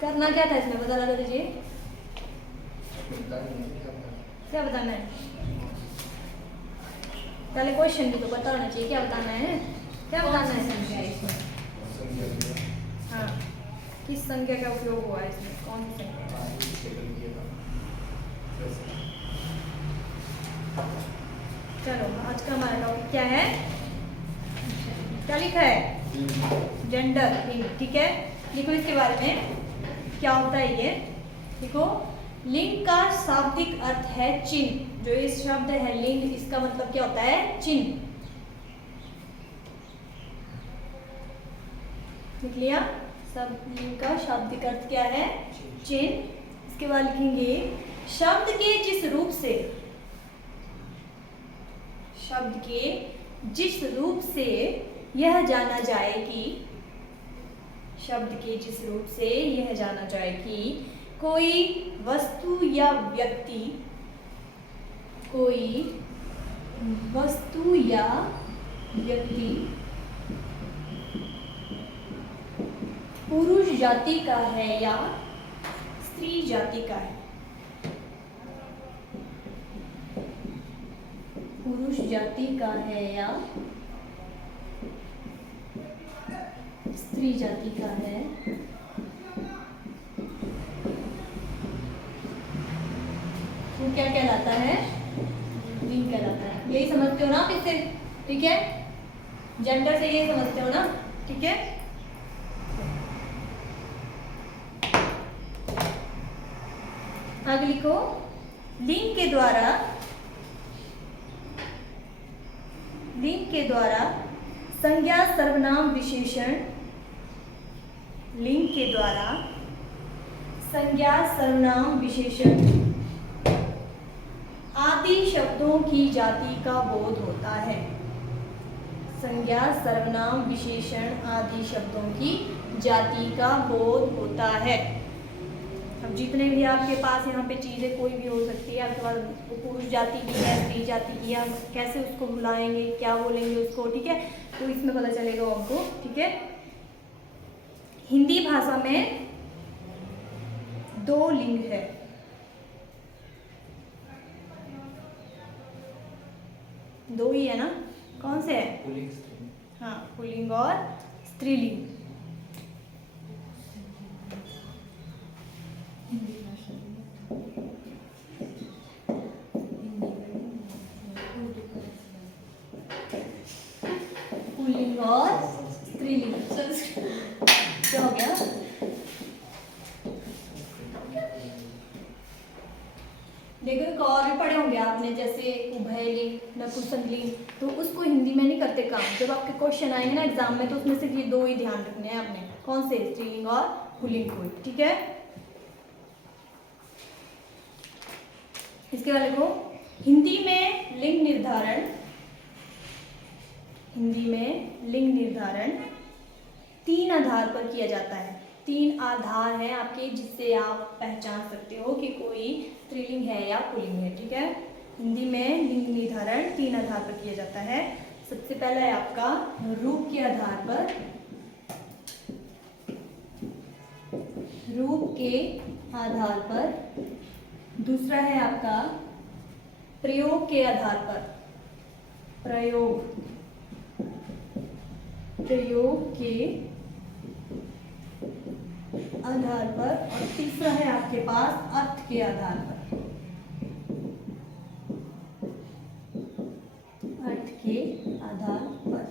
करना क्या था इसमें, बता दीजिए। क्या बताना है? पहले क्वेश्चन भी तो पता होना चाहिए, क्या बताना है, क्या बताना है संख्या इसमें। हाँ, किस संख्या का उपयोग हुआ है इसमें, कौन सी संख्या। चलो आज का हमारा टॉपिक क्या है, क्या लिखा है, जेंडर लिंग। ठीक है, लिखो इसके बारे में क्या होता है ये। देखो, लिंग का शाब्दिक अर्थ है चिन्ह। जो ये शब्द है लिंग, इसका मतलब क्या होता है, चिन्ह। लिख लिया, सब लिंग का शाब्दिक अर्थ क्या है, चिन्ह। इसके बाद लिखेंगे शब्द के जिस रूप से, शब्द के जिस रूप से यह जाना जाए कि, शब्द के जिस रूप से यह जाना जाए कि कोई वस्तु या व्यक्ति, कोई वस्तु या व्यक्ति पुरुष जाति का है या स्त्री जाति का है, पुरुष जाति का है या स्त्री जाति का है, वो क्या कहलाता है, लिंग कहलाता है। यही समझते हो ना आप इससे, ठीक है, जेंडर से यही समझते हो ना, ठीक है। आगे लिखो, लिंग के द्वारा, लिंग के द्वारा संज्ञा सर्वनाम विशेषण, लिंग के द्वारा संज्ञा सर्वनाम विशेषण आदि शब्दों की जाति का बोध होता है। संज्ञा सर्वनाम विशेषण आदि शब्दों की जाति का बोध होता है। अब जितने भी आपके पास यहाँ पे चीज़ें कोई भी हो सकती है, आपके पास पुरुष जाति की है, स्त्री जाति की है, हम कैसे उसको बुलाएंगे, क्या बोलेंगे उसको, ठीक है, तो इसमें पता चलेगा आपको, ठीक है। हिंदी भाषा में दो लिंग है, दो ही है ना, कौन से है, हाँ, पुल्लिंग और स्त्रीलिंग। पुल्लिंग और स्त्रीलिंग, क्या हो गया, देखो एक और भी पढ़े होंगे आपने, जैसे उभयलिंग, नपुंसकलिंग, तो उसको हिंदी में नहीं करते काम। जब आपके क्वेश्चन आएंगे ना एग्जाम में, तो उसमें सिर्फ ये दो ही ध्यान रखने हैं आपने, कौन से, स्त्रीलिंग और पुल्लिंग को, ठीक है। इसके बाद देखो, हिंदी में लिंग निर्धारण, हिंदी में लिंग निर्धारण तीन आधार पर किया जाता है। तीन आधार हैं आपके जिससे आप पहचान सकते हो कि कोई स्त्रीलिंग है या पुल्लिंग है, ठीक है। हिंदी में लिंग निर्धारण तीन आधार पर किया जाता है। सबसे पहला है आपका रूप के आधार पर, रूप के आधार पर। दूसरा है आपका प्रयोग के आधार पर, प्रयोग, प्रयोग के आधार पर। और तीसरा है आपके पास अर्थ के आधार पर, अर्थ के आधार पर।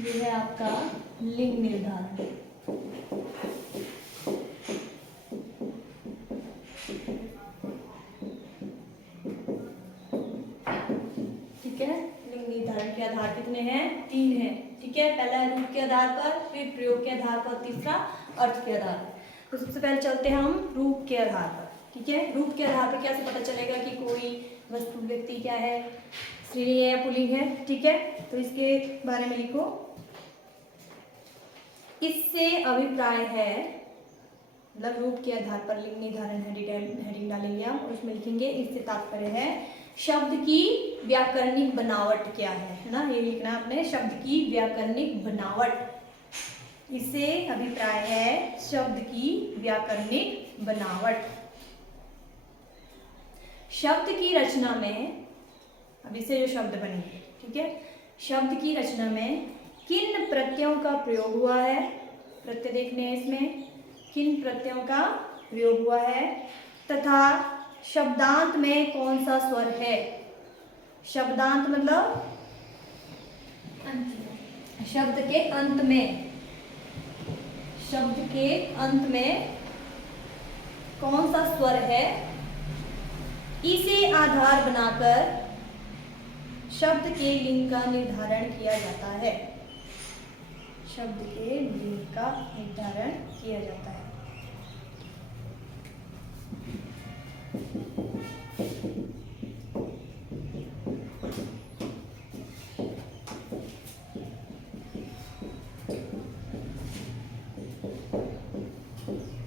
यह है आपका लिंग निर्धारण। ठीक है, लिंग निर्धारण के आधार कितने हैं, तीन हैं, ठीक है। पहला है रूप के आधार पर, फिर प्रयोग के आधार पर, तीसरा अर्थ के आधार पर। तो सबसे पहले चलते हैं हम रूप के आधार पर, ठीक है। रूप के आधार पर कैसे पता चलेगा कि कोई वस्तु व्यक्ति क्या है, स्त्रीलिंग है या पुल्लिंग है, ठीक है। तो इसके बारे में लिखो, इससे अभिप्राय है, मतलब रूप के आधार पर लिंग निर्धारण हेडिंग डालेंगे हम, और उसमें लिखेंगे इससे तात्पर्य है शब्द की व्याकरणिक बनावट क्या है ना, ये लिखना है आपने, शब्द की व्याकरणिक बनावट, इससे अभिप्राय है शब्द की व्याकरणिक बनावट। शब्द की रचना में, अब इससे जो शब्द बनेंगे, ठीक है, शब्द की रचना में किन प्रत्ययों का प्रयोग हुआ है, प्रत्यय देखने हैं इसमें, किन प्रत्ययों का प्रयोग हुआ है, तथा शब्दांत में कौन सा स्वर है। शब्दांत मतलब शब्द के अंत में, शब्द के अंत में कौन सा स्वर है, इसे आधार बनाकर शब्द के लिंग का निर्धारण किया जाता है। शब्द के लिंग का निर्धारण किया जाता है।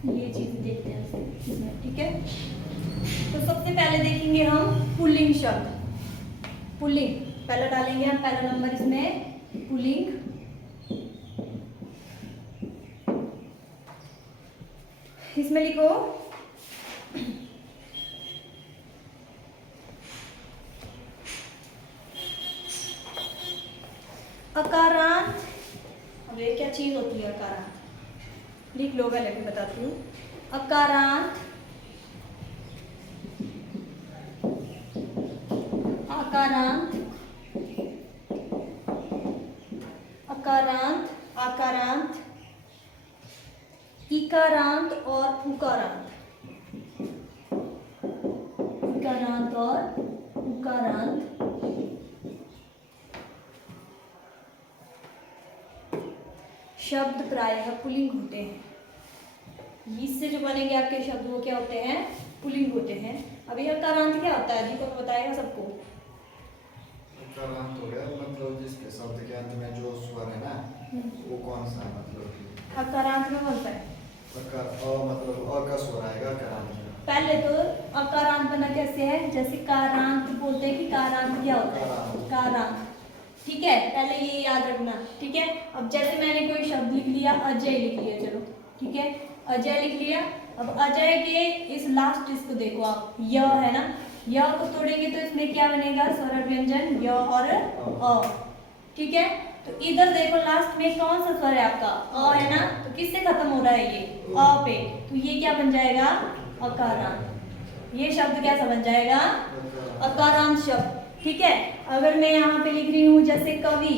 ये चीज देखते हैं इसमें, ठीक है। तो सबसे पहले देखेंगे हम पुल्लिंग शब्द। पुल्लिंग पहला डालेंगे हम, पहला नंबर इसमें पुल्लिंग। इसमें लिखो अकारांत। अब ये क्या चीज होती है अकारांत, लिख लो, मैं लेके बताती हूँ। अकारांत, आकारांत, अकारांत, आकारांत, इकारांत और उकारांत। इकारांत और उकारांत शब्द प्रायः पुल्लिंग होते हैं। इससे जो बनेंगे आपके शब्द वो क्या होते हैं, पुल्लिंग होते हैं। अब यह अकारांत क्या होता है, दीपक बताएगा सबको। अकारांत हो गया मतलब जिसके शब्द के अंत में जो स्वर है ना, वो कौन सा मतलब अकारांत में कौन सा है, मतलब अ का स्वर आएगा अकारांत में। पहले तो अकारांत बना कैसे है, जैसे कारांत बोलते हैं कि कारांत क्या होता है, कारांत, ठीक है, पहले ये याद रखना, ठीक है। अब जैसे मैंने कोई शब्द लिख लिया, अजय लिख लिया, चलो ठीक है, अजय लिख लिया। अब अजय के इस लास्ट इसको देखो आप, य है ना, य को तोड़ेंगे तो इसमें क्या बनेगा, स्वर व्यंजन य और अ, ठीक है। तो इधर देखो लास्ट में कौन सा स्वर है आपका, अ है ना, तो किससे खत्म हो रहा है ये, अ पे, तो ये क्या बन जाएगा, अकारांत। ये शब्द कैसा बन जाएगा, अकारांत शब्द, ठीक है। अगर मैं यहाँ पे लिख रही हूँ जैसे कवि,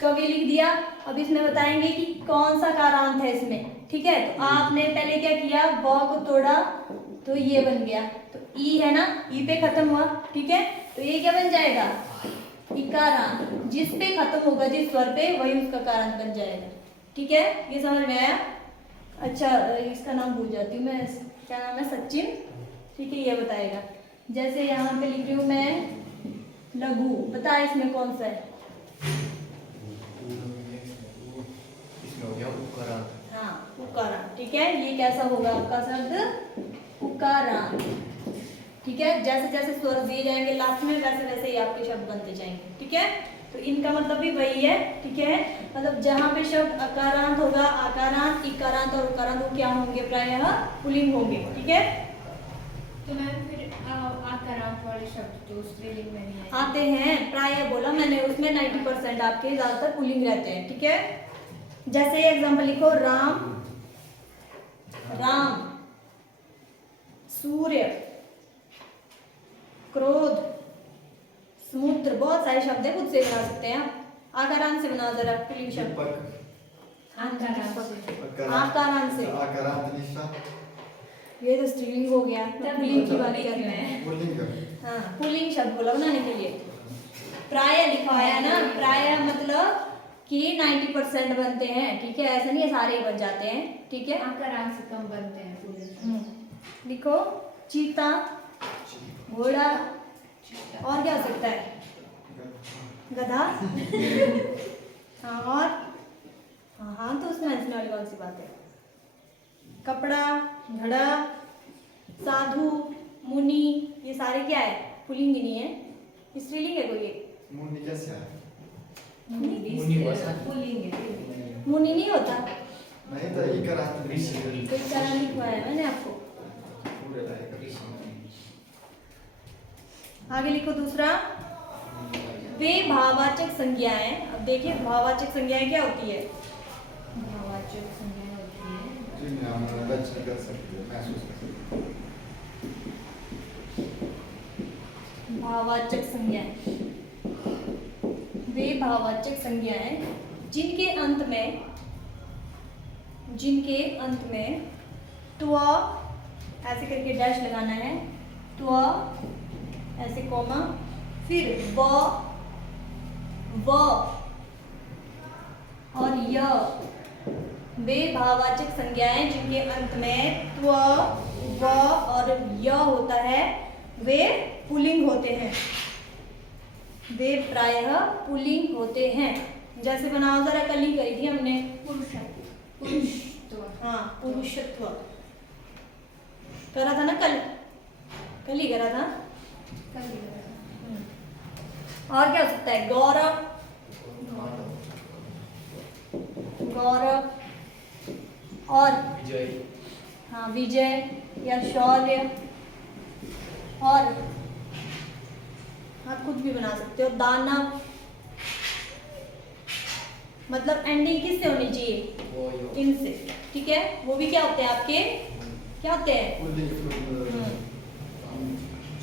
कवि लिख दिया, अब इसमें बताएंगे कि कौन सा कारांत है इसमें, ठीक है। तो आपने पहले क्या किया, ब को तोड़ा तो ये बन गया, तो ई है ना, ई पे खत्म हुआ, ठीक है, तो ये क्या बन जाएगा, इकारांत। जिस पे खत्म होगा, जिस स्वर पे, वही उसका कारांत बन जाएगा, ठीक है। ये समझ में आया। अच्छा, इसका नाम भूल जाती हूँ मैं, क्या नाम है, सचिन, ठीक है, ये बताएगा। जैसे यहाँ पे लिख रही हूँ मैं लघु, बता इसमें कौन सा है, इसमें हो गया उकारांत। हाँ उकारांत, ठीक है। ये कैसा होगा आपका शब्द, उकारांत, ठीक है। जैसे जैसे स्वर दिए जाएंगे लास्ट में, वैसे वैसे ही आपके शब्द बनते जाएंगे, ठीक है। तो इनका मतलब भी वही है, ठीक है। मतलब जहाँ पे शब्द अकारांत होगा, आकारांत, इकारांत और उकारांत वो क्या होंगे, प्रायः पुल्लिंग होंगे, ठीक है। तो मैम फिर आकारांत वाले शब्द जो स्त्रीलिंग में नहीं आते हैं, प्रायः बोला मैंने, उसमें 90% आपके ज्यादातर पुल्लिंग रहते हैं, ठीक है। जैसे एग्जांपल लिखो, राम, राम, सूर्य, क्रोध, समुद्र, बहुत सारे शब्द है, खुद से बना सकते हैं आप। आकारांत से बनाओ जरा पुल्लिंग शब्द, आकारांत से। आकारांत निशा, ये तो स्त्रीलिंग हो गया, पुल्लिंग की बात कर रहे हैं। पुल्लिंग, हाँ पुल्लिंग शब्द बोला बनाने के लिए, प्रायः लिखवाया ना, प्रायः मतलब कि 90% बनते हैं, ठीक है, ऐसा नहीं है सारे ही बन जाते हैं, ठीक है। आकारांत से कम बनते हैं पुल्लिंग। लिखो, चीता, घोड़ा, और क्या हो सकता है, गधा, हाँ, और हाँ हाँ, तो उसमें हंसने वाली कौन सी बात है, कपड़ा, घड़ा, साधु, मुनि, ये सारे क्या है, पुल्लिंग ही नहीं है, स्त्रीलिंग है कोई एक, मुनि कैसे है, मुनि नहीं होता, नहीं तो ये करा कोई करा लिखवा है मैंने आपको। पूरे लायक आगे लिखो दूसरा, वे भाववाचक संज्ञाएं। अब देखिए भाववाचक संज्ञाएं क्या होती है। भाववाचक संज्ञाएं होती हैं जी मैं हम टच कर सकते हैं, महसूस कर सकते हैं। भाववाचक संज्ञाएं, वे भाववाचक संज्ञाएं जिनके अंत में त्व ऐसे करके डैश लगाना है, त्व ऐसे कॉमा, फिर व और य। वे भाववाचक संज्ञाएं जिनके अंत में त्व व और य होता है वे पुल्लिंग होते हैं, वे प्रायः पुल्लिंग होते हैं। जैसे बनाओ जरा, कल ही करी थी हमने, पुरुषत्व। हाँ पुरुषत्व करा था ना, कल ही करा था। और क्या हो सकता है, गौरव, और विजय, हाँ विजय या शौर्य, और हाँ कुछ भी बना सकते हो, दानव। मतलब एंडिंग किससे होनी चाहिए, इनसे, ठीक है। वो भी क्या होते हैं आपके, क्या होते हैं।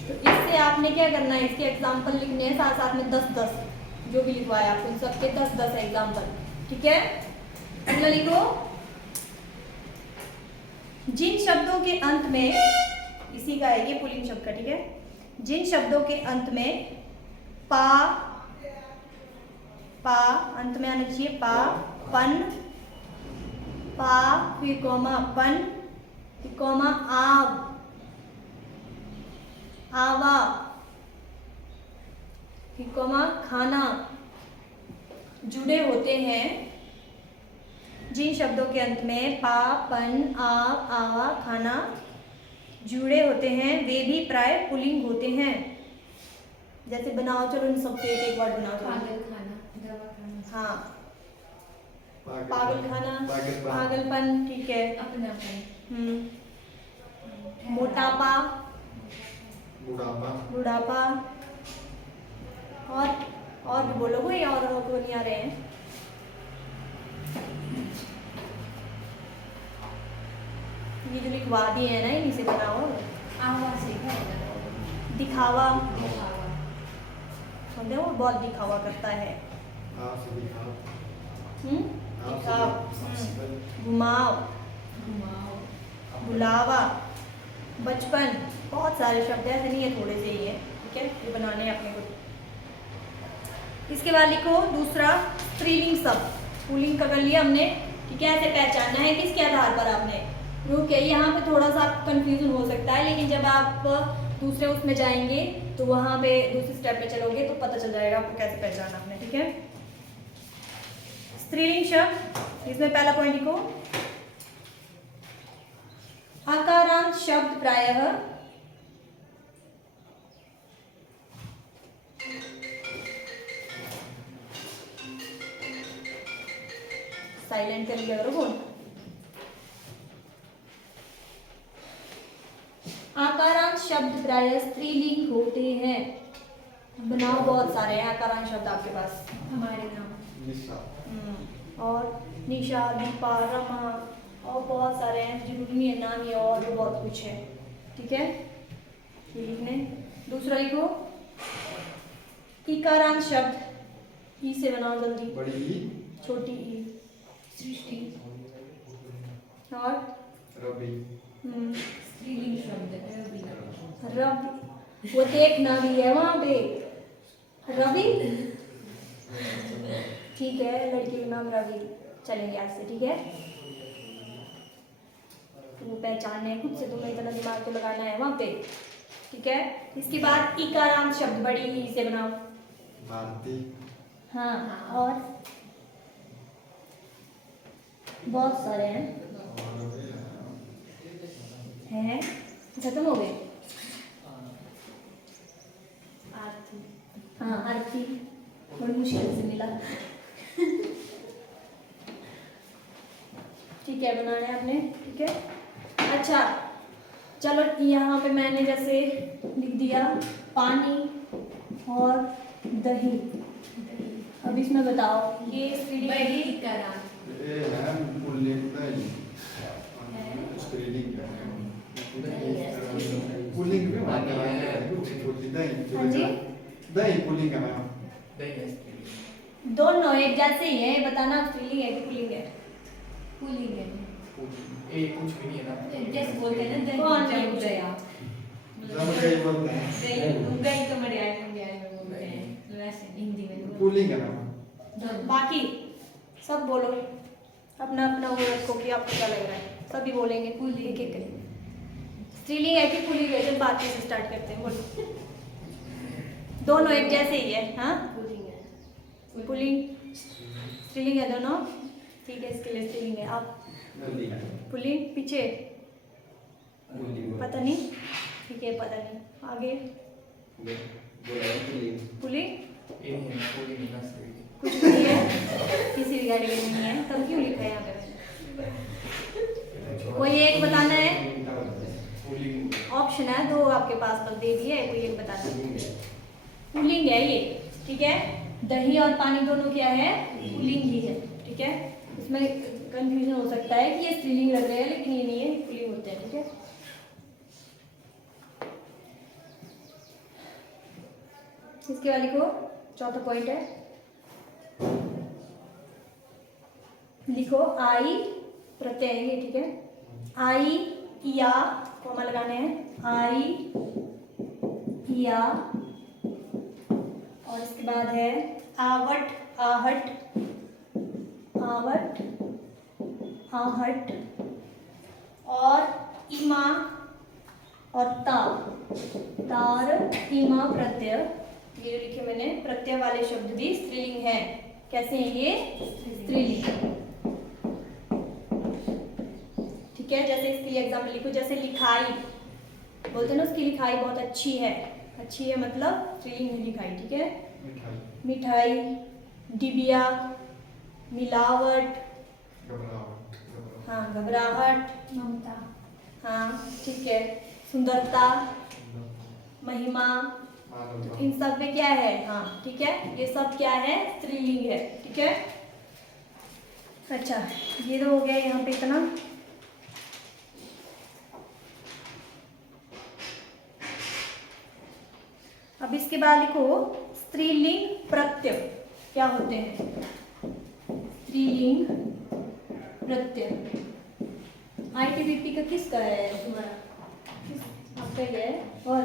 तो इससे आपने क्या करना है, इसके एग्जाम्पल लिखने हैं साथ साथ में 10-10 जो भी लिखवाया आपको, उन सबके 10-10 एग्जाम्पल, ठीक है। अगला लिखो, जिन शब्दों के अंत में, इसी का है ये पुल्लिंग शब्द का, ठीक है। जिन शब्दों के अंत में पा अंत में आना चाहिए, पन, फिर कॉमा पन, फिर कॉमा आवा, फिर कॉमा खाना जुड़े होते हैं। जिन शब्दों के अंत में पा, पन, आवा, खाना जुड़े होते हैं वे भी प्राय पुल्लिंग होते हैं। जैसे बनाओ, चलो इन सबसे एक वर्ड बनाओ। हाँ पागल खाना, पागलपन, ठीक है। अपनापन, मोटापा, बुढ़ापा, और भी बोलो कोई, और को नहीं आ रहे हैं। ये जो लिखवा दिए हैं ना, इन्हीं से बनाओ। दिखावा, समझे, वो बहुत दिखावा करता है। दिखाओ, घुमाओ, बुलावा, बचपन, बहुत सारे शब्द ऐसे नहीं है, थोड़े से ही है, ठीक है। ये बनाने हैं अपने को। इसके बाद लिखो दूसरा, स्त्रीलिंग शब्द। पुल्लिंग का कर लिया हमने, ठीक है। ऐसे पहचानना है किसके आधार पर आपने, रूप है। यहाँ पे थोड़ा सा कंफ्यूजन हो सकता है, लेकिन जब आप दूसरे उसमें जाएंगे तो वहाँ पे दूसरे स्टेप पे चलोगे तो पता चल जाएगा आपको कैसे पहचाना आपने, ठीक है। स्त्रीलिंग शब्द, इसमें पहला पॉइंट लिखो, आकारांत शब्द प्रायः साइलेंट कर लिया करो फोन। आकारांत शब्द प्रायः स्त्रीलिंग होते हैं। बनाओ, बहुत सारे हैं आकारांत शब्द आपके पास। हमारे नाम, और निशा, दीपा, रमा, और बहुत सारे हैं, जरूरी नहीं है नाम, ये और भी बहुत कुछ है, ठीक है। ये लिखने। दूसरा लिखो, इकारांत शब्द, ई से बनाओ जल्दी, बड़ी ई, छोटी ई, सृष्टि, और रवि, स्त्रीलिंग शब्द, रवि, वो देखना भी है वहां पे, रवि, ठीक है। लड़की का नाम रवि चलेंगे आज से, ठीक है। तो वो पहचानना है खुद से, तुम्हें इतना दिमाग तो लगाना है वहां पे, ठीक है। इसके बाद इकारांत शब्द, बड़ी ई से बनाओ, भारती, हाँ, और बहुत सारे हैं, खत्म हो गए। आरती, हाँ आरती, बड़ी मुश्किल से मिला। ठीक है, बनाना है आपने, ठीक है। अच्छा चलो, यहाँ पे मैंने जैसे लिख दिया पानी और दही। अब इसमें बताओ ये स्त्रीलिंग है बड़ी कि करा ये है पुल्लिंग दही स्त्रीलिंग है पुल्लिंग भी मानते हैं पुल्लिंग दही हाँ जी? दही पुल्लिंग है मैम दोनों एक जैसे ही है, बताना स्त्रीलिंग है कि पुल्लिंग है। पुलिंग है कुछ भी नहीं है ना। जैसे बोलते हैं ना कौन दही है? जम गया जब गई बोलते हैं दही गई तो मलयालम में बोलते हैं, वैसे हिंदी में बोलते पुल्लिंग है मैम हैं। बाकी सब बोलो, अपना अपना वो रखो कि आपको क्या लग रहा है, सभी बोलेंगे पुल्लिंग एक एक करके। स्त्रीलिंग है कि पुल्लिंग है, जब बात से स्टार्ट करते हैं, बोलो। दोनों एक जैसे ही है, हाँ? पुलिंग है पुल्लिंग स्त्रीलिंग है दोनों, ठीक है, इसके लिए स्त्रीलिंग है। आप पुल्लिंग पीछे पता नहीं, ठीक है, पता नहीं, आगे पुल्लिंग ये नहीं है ना, कोई नहीं ना स्त्री। कुछ नहीं है, किसी भी कैटेगरी में नहीं है, तब क्यों लिखा है यहाँ पे? कोई एक बताना है, पुलिंग ऑप्शन है दो आपके पास, बस दे दिए, कोई एक बताना है। पुल्लिंग है ये, ठीक है। दही और पानी दोनों क्या है? पुल्लिंग ही है, ठीक है। इसमें कंफ्यूजन हो सकता है कि ये स्त्रीलिंग लग रहे हैं, लेकिन ये नहीं है, पुल्लिंग होते हैं, ठीक है। इसके वाले को चौथा पॉइंट है, लिखो आई प्रत्यय है ये, ठीक है। आई या कोमा लगाने हैं, आई या, और इसके बाद है आवट, आहट, आवट, आहट, और इमा और ता, तार, इमा प्रत्यय। ये जो लिखे मैंने, प्रत्यय वाले शब्द भी स्त्रीलिंग है। कैसे हैं ये? स्त्रीलिंग, ठीक है। जैसे इसके लिए एग्जाम्पल लिखो, जैसे लिखाई बोलते हैं ना, उसकी लिखाई बहुत अच्छी है, अच्छी है मतलब स्त्रीलिंग है लिखाई, ठीक है। मिठाई, डिबिया, मिलावट, हाँ घबराहट, ममता हाँ ठीक है, सुंदरता, महिमा, इन सब में क्या है? हाँ ठीक है, ये सब क्या है? स्त्रीलिंग है, ठीक है। अच्छा ये तो हो गया यहाँ पे इतना। अब इसके बाद लिखो स्त्रीलिंग प्रत्यय क्या होते हैं। स्त्रीलिंग प्रत्यय ITBP का किसका है? तुम्हारा आपका ही है, और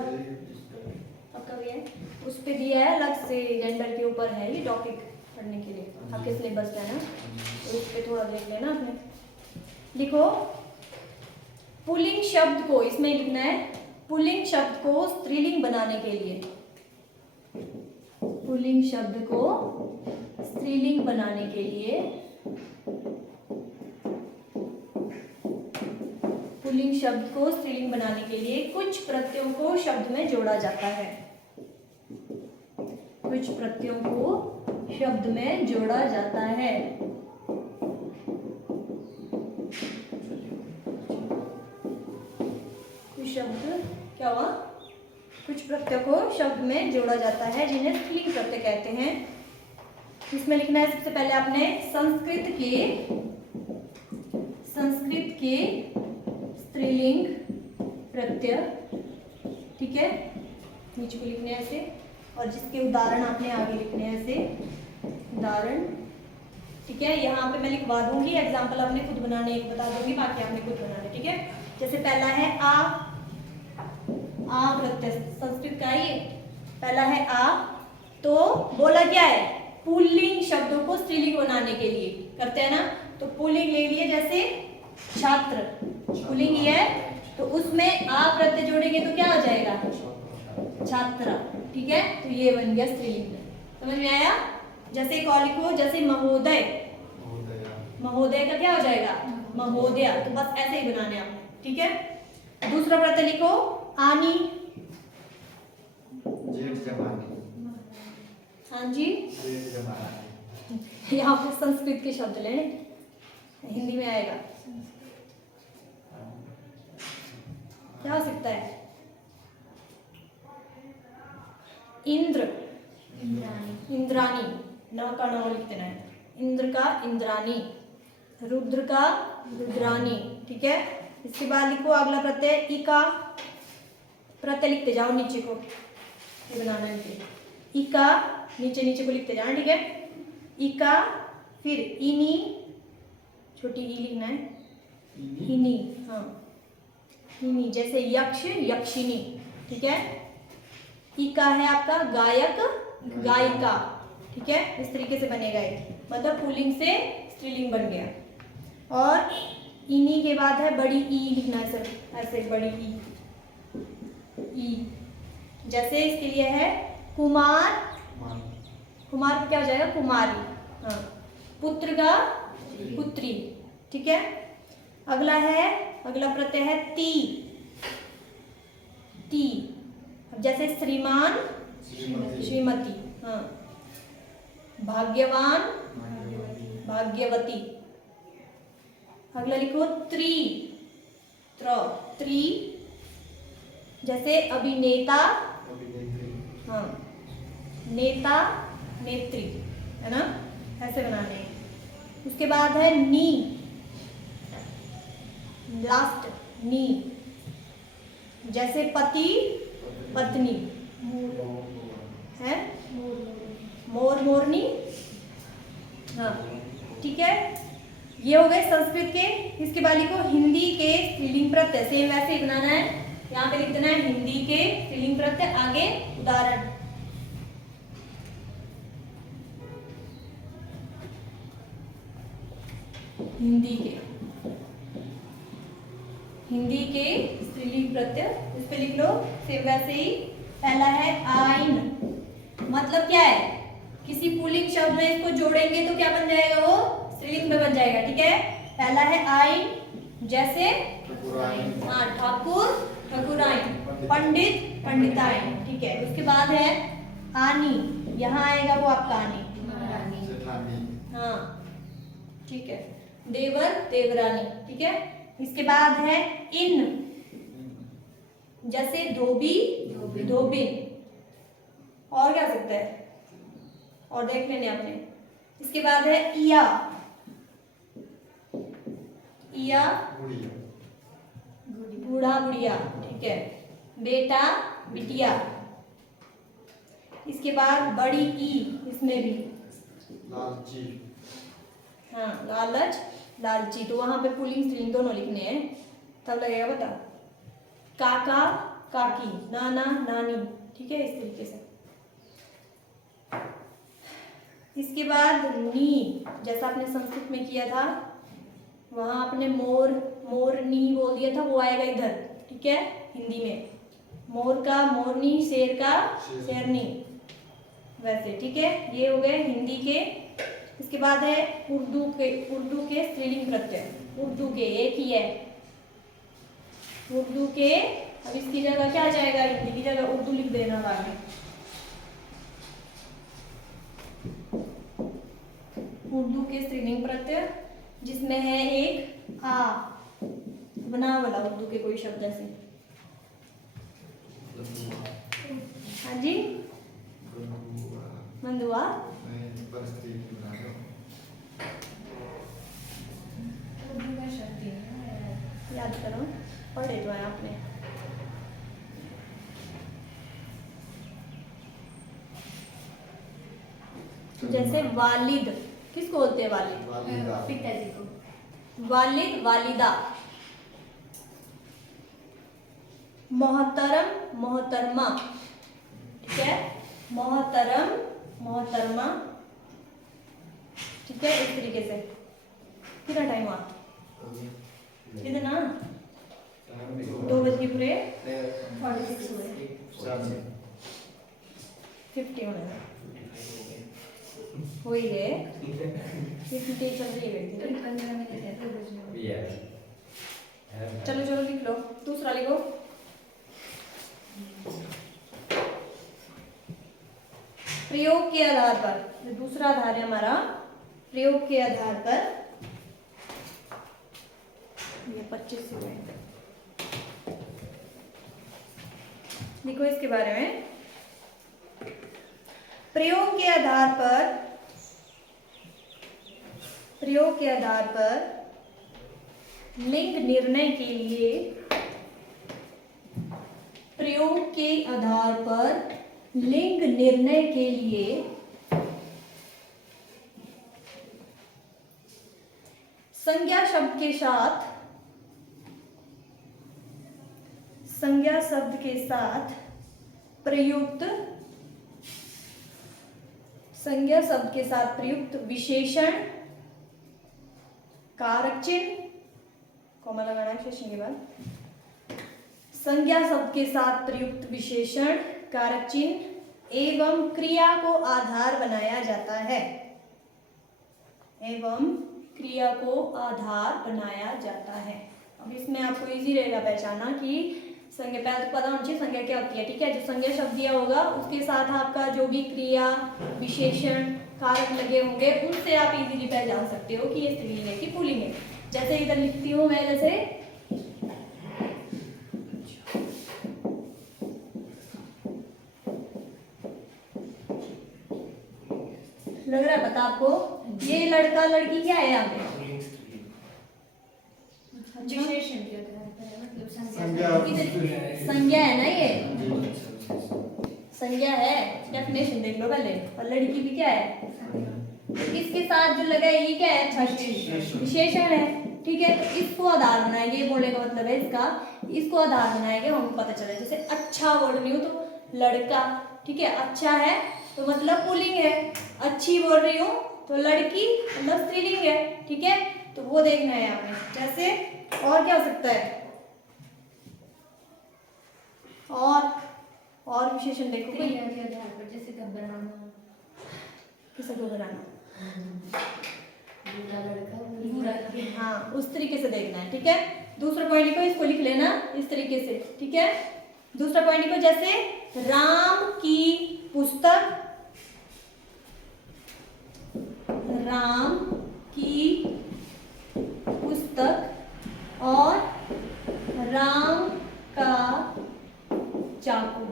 आपका भी है। उस पे दिया है अलग से, जेंडर के ऊपर है ये टॉपिक पढ़ने के लिए, आपके सिलेबस में है ना, तो उस पे थोड़ा देख लेना आपने। लिखो पुल्लिंग शब्द को, इसमें लिखना है पुल्लिंग शब्द को स्त्रीलिंग बनाने के लिए, पुल्लिंग शब्द को स्त्रीलिंग बनाने के लिए, पुल्लिंग शब्द को स्त्रीलिंग बनाने के लिए कुछ प्रत्ययों को शब्द में जोड़ा जाता है, कुछ प्रत्ययों को शब्द में जोड़ा जाता है। कुछ शब्द क्या हुआ? कुछ प्रत्यय को शब्द में जोड़ा जाता है, जिन्हें स्त्रीलिंग प्रत्यय कहते हैं। इसमें लिखना है सबसे पहले आपने संस्कृत के स्त्रीलिंग प्रत्यय, ठीक है, नीचे को लिखने हैं ऐसे, और जिसके उदाहरण आपने आगे लिखने हैं ऐसे, उदाहरण, ठीक है। यहाँ पे मैं लिखवा दूंगी, एग्जाम्पल आपने खुद बनाने एक बता दूंगी, बाकी आपने खुद बनाने, ठीक है। जैसे पहला है आ प्रत्यय, संस्कृत का ये पहला है आ, तो बोला क्या है? पुल्लिंग शब्दों को स्त्रीलिंग बनाने के लिए करते हैं ना, तो पुल्लिंग ले लिए, जैसे छात्र पुल्लिंग ही है, तो उसमें आ प्रत्यय जोड़ेंगे तो क्या हो जाएगा? छात्रा, ठीक है, तो ये बन गया स्त्रीलिंग। समझ में आया? जैसे एक और लिखो, जैसे महोदय, महोदय का क्या हो जाएगा? महोदया, तो बस ऐसे ही बनाने आपने, ठीक है। दूसरा प्रत्यय लिखो आनी, जेठ जमानी, हाँ जी, जेठ जमानी, यहाँ पे संस्कृत के शब्द लें, हिंदी में आएगा, क्या हो सकता है? इंद्र, इंद्राणी, इंद्राणी, न का न लिख देना है। इंद्र का इंद्राणी, रुद्र का रुद्राणी, ठीक है। इसके बाद लिखो अगला प्रत्यय ई का, प्रत्यय लिखते जाओ नीचे को, ये बनाना है नीचे। ई का नीचे नीचे को लिखते जाना, ठीक है। ई का, फिर इनी, छोटी ई लिखना है, इनी, हाँ इनी, जैसे यक्ष यक्षिनी, ठीक है। ई का है आपका गायक गायिका, ठीक है। इस तरीके से बनेगा ये, मतलब पुल्लिंग से स्त्रीलिंग बन गया। और इनी के बाद है बड़ी ई लिखना है सर, ऐसे बड़ी ई, जैसे इसके लिए है कुमार, कुमार का क्या हो जाएगा? कुमारी, हाँ। पुत्र का पुत्री, ठीक है। अगला प्रत्यय है ती, ती, अब जैसे श्रीमान श्रीमती, हाँ। भाग्यवान भाग्यवती। अगला लिखो त्री, त्री, जैसे अभिनेता, हाँ, नेता नेत्री, है ना, ऐसे बनाने हैं। उसके बाद है नी, लास्ट नी, जैसे पति पत्नी, है मोर मोरनी, हाँ, ठीक है। ये हो गए संस्कृत के। इसके बाद लिखो हिंदी के स्त्रीलिंग प्रत्यय, सेम वैसे ही बनाना है, यहाँ पे लिख देना है हिंदी के स्त्रीलिंग प्रत्यय। आगे उदाहरण, हिंदी के स्त्रीलिंग प्रत्यय, इस पे लिख लो सेम वैसे ही। पहला है आइन, मतलब क्या है? किसी पुल्लिंग शब्द में इसको जोड़ेंगे तो क्या बन जाएगा? वो स्त्रीलिंग में बन जाएगा, ठीक है। पहला है आइन, जैसे हाँ ठाकुर ठाकुराइन, पंडित पंडिताइन, ठीक है। उसके बाद है आनी, यहाँ आएगा वो आपका आनी, हाँ, ठीक है। देवर देवरानी, ठीक है। इसके बाद है इन, जैसे धोबी धोबिन, और क्या सकता है? और देख लेने आपने। इसके बाद है इया, इया बूढ़ा बुढ़िया, ठीक है। बेटा बिटिया। इसके बाद बड़ी ई, इसमें भी लालची, हाँ लालच लालची, तो वहां पे पुल्लिंग स्त्रीलिंग दोनों लिखने हैं, तब लगेगा बता। काका काकी, नाना नानी, ठीक है, इस तरीके से। इसके बाद नी, जैसा आपने संस्कृत में किया था, वहां आपने मोर मोरनी बोल दिया था, वो आएगा इधर, ठीक है। हिंदी में मोर का मोरनी, शेर का शेरनी, वैसे, ठीक है। ये हो गए हिंदी के। इसके बाद है उर्दू के स्त्रीलिंग प्रत्यय, उर्दू के एक ही है, उर्दू के। अब इसकी जगह क्या आ जाएगा? हिंदी की जगह उर्दू लिख देना बाद में। उर्दू के स्त्रीलिंग प्रत्यय, जिसमें है एक आ, बना वाला उर्दू के कोई शब्द ऐसे, हाँ जी, मंदुआ, उर्दू का शब्द है, याद करो, पढ़े तो है आपने। जैसे वालिद, किसको बोलते हैं वालिद? पिताजी को। वालिद वालिदा। मोहतरम मोहतरमा, ठीक है। मोहतरम मोहतरमा, ठीक है, इस तरीके से। कितना टाइम हुआ? कितना? 2 बज के पूरे 46 हुए। 50 होने हैं। हो ही गए, 50 चल रही है। 15 मिनट है, 2 बजे। चलो चलो लिख लो, दूसरा लिखो। प्रयोग के आधार पर, जो दूसरा आधार है हमारा, प्रयोग के आधार पर 25 से हुए। देखो इसके बारे में, प्रयोग के आधार पर लिंग निर्णय के लिए, प्रयोग के आधार पर लिंग निर्णय के लिए संज्ञा शब्द के साथ प्रयुक्त विशेषण, कारक चिन्ह, कॉमा लगाना है विशेषण के बाद, संज्ञा शब्द के साथ प्रयुक्त विशेषण, कारक चिन्ह एवं क्रिया को आधार बनाया जाता है। अब इसमें आपको इजी रहेगा पहचानना कि संज्ञा, पहले तो पता होना चाहिए संज्ञा क्या होती है, ठीक है। जो संज्ञा शब्द दिया होगा उसके साथ आपका जो भी क्रिया, विशेषण, कारक लगे होंगे उनसे आप इजीली पहचान सकते हो कि ये स्त्रीलिंग है कि पुल्लिंग है। जैसे इधर लिखती हूँ मैं, जैसे लग रहा है पता आपको, ये लड़का लड़की क्या है यहाँ पे? पुल्लिंग स्त्रीलिंग। विशेषण के आधार पर है, मतलब संज्ञा संज्ञा है ना, ये संज्ञा है। डेफिनेशन देख लो पहले। और लड़की भी क्या है? इसके साथ जो लगा है ये क्या है? विशेषण है, ठीक है। तो इसको आधार बनाएंगे, ये बोलने का मतलब है इसको आधार बनाएंगे, हमको पता चले। जैसे अच्छा बोल रही हूँ तो लड़का, ठीक है, अच्छा है तो मतलब पुल्लिंग है। अच्छी बोल रही हूँ तो लड़की मतलब स्त्रीलिंग है, ठीक है। तो वो देखना है यहाँ पे। जैसे और क्या हो सकता है? और विशेषण देखो कोई। क्रिया के आधार पर, जैसे घबराना, किसे को बनाना? बुरा लड़का, बुरा, हाँ, उस तरीके से देखना है, ठीक है। दूसरा पॉइंट लिखो, इसको लिख लेना इस तरीके से, ठीक है। दूसरा पॉइंट लिखो, जैसे राम की पुस्तक और राम का चाकू।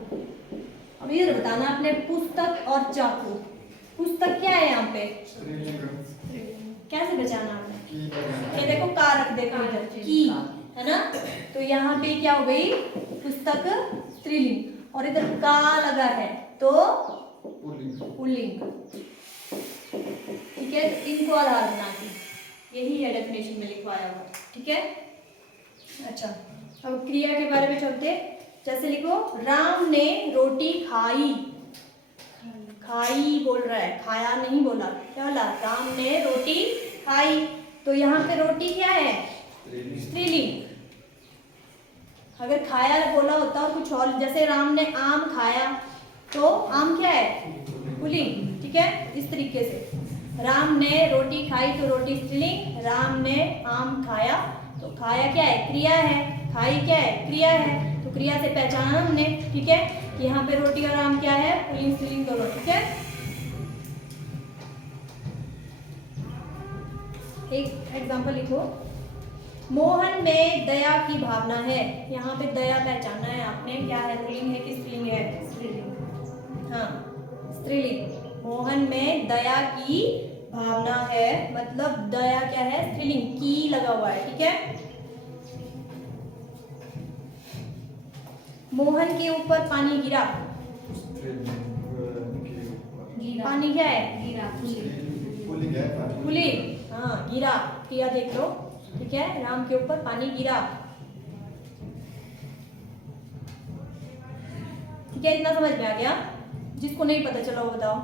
अब ये बताना आपने, पुस्तक और चाकू। पुस्तक क्या है यहाँ पे? कैसे बचाना आपने? ये देखो कारक, देखो इधर की है ना, तो यहाँ पे क्या हो गई? पुस्तक स्त्रीलिंग, और इधर का लगा है तो पुल्लिंग, ठीक है। तो इनको आधार बनाती, यही है डेफिनेशन में लिखवाया हुआ, ठीक है। अच्छा, अब क्रिया के बारे में चलते। जैसे लिखो, राम ने रोटी खाई। खाई बोल रहा है, खाया नहीं बोला। क्या बोला? राम ने रोटी खाई। तो यहाँ पे रोटी क्या है? स्त्रीलिंग। अगर खाया बोला होता और कुछ और, जैसे राम ने आम खाया तो आम क्या है? पुल्लिंग, ठीक है। इस तरीके से राम ने रोटी खाई तो रोटी स्त्रीलिंग, राम ने आम खाया तो खाया क्या है? क्रिया है, खाई क्या है? क्रिया है। तो क्रिया से पहचाना हमने, ठीक है, कि यहाँ पे रोटी और आम क्या है? पुल्लिंग स्त्रीलिंग दोनों, ठीक है। एक एग्जांपल लिखो, मोहन में दया की भावना है। यहाँ पे दया पहचाना है आपने, क्या है? पुल्लिंग है कि स्त्रीलिंग है? स्त्रीलिंग, हाँ स्त्रीलिंग। मोहन में दया की भावना है, मतलब दया क्या है? स्त्रीलिंग, की लगा हुआ है, ठीक है। मोहन के ऊपर पानी गिरा। पानी क्या है? पुल्लिंग, हाँ गिरा, क्रिया देख लो, ठीक है। राम के ऊपर पानी गिरा, ठीक है। इतना समझ में आ गया? जिसको नहीं पता चला वो बताओ,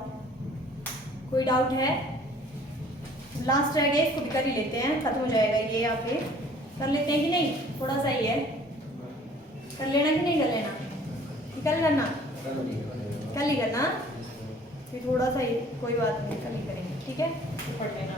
कोई डाउट है? लास्ट रह गया, इसको भी कर ही लेते हैं, खत्म हो जाएगा ये। यहाँ पे कर लेते हैं कि नहीं? थोड़ा सा ही है, कर लेना कि नहीं कर लेना? कल करना, कल ही करना, फिर थोड़ा सा ही, कोई बात नहीं, कल ही करेंगे, ठीक है। पढ़ लेना।